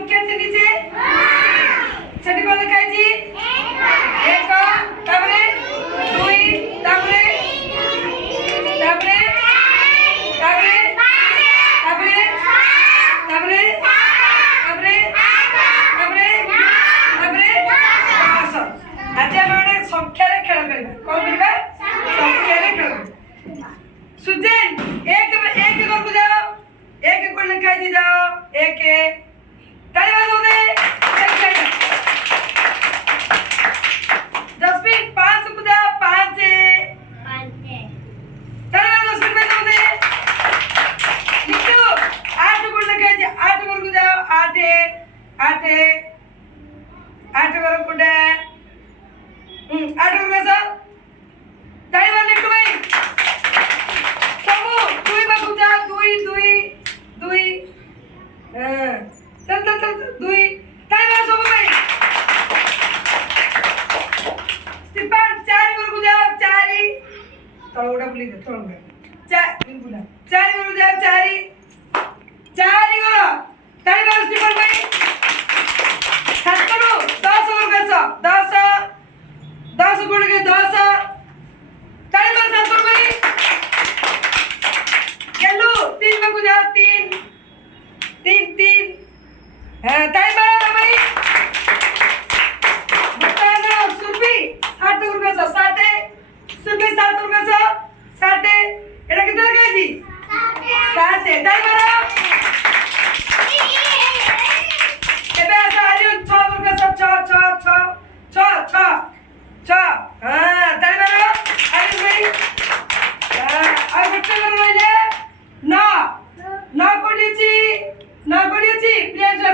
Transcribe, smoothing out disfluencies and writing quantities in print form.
संख्या से नीचे सेठी को लिखा है जी एक ताबरे दुई ताबरे ताबरे ताबरे ताबरे ताबरे ताबरे ताबरे ताबरे पाँच आज आम गोटे संख्या खेल खेल कौन खेल संख्या खेल सुजैन एक घर को जाओ एक को लिखा है जाओ एक ताली बजाओ दे जसमीन पांच को जाओ पांच ताली बजाओ जसमीन बजाओ दे लिखो आठ को लिखा है आठ घर को जाओ आठ आठ आठ घर को डे आठ घर का सर ताली बजाओ लिखो भाई समूह दुई बाबू जा दुई दुई दुई चल चल चल दुई ताली बजाओ समूह भाई स्टीफन चार घर को जाओ चारी तळोडा बोली दे तळोडा चार बोला चार घर को जाओ चारी चारी घर ताली बजाओ स्टीफन भाई सात करो 10 घर का सो 10 गुण के 10 ताली बजाओ संतोष भाई गेलू तीन में को जाओ तीन तीन तीन ताली बजाओ भाई बताओ सुरभि 7 गुण का सो 7 सुरभि 7 गुण का सो 7 एटा कितना लगा जी 7 ताली बजाओ एबे ऐसा आलियन 6 गुण का सो 6 हां ताली बजाओ आलियन भाई अब बच्चे कर रहे 9 कोडियची प्रियांशु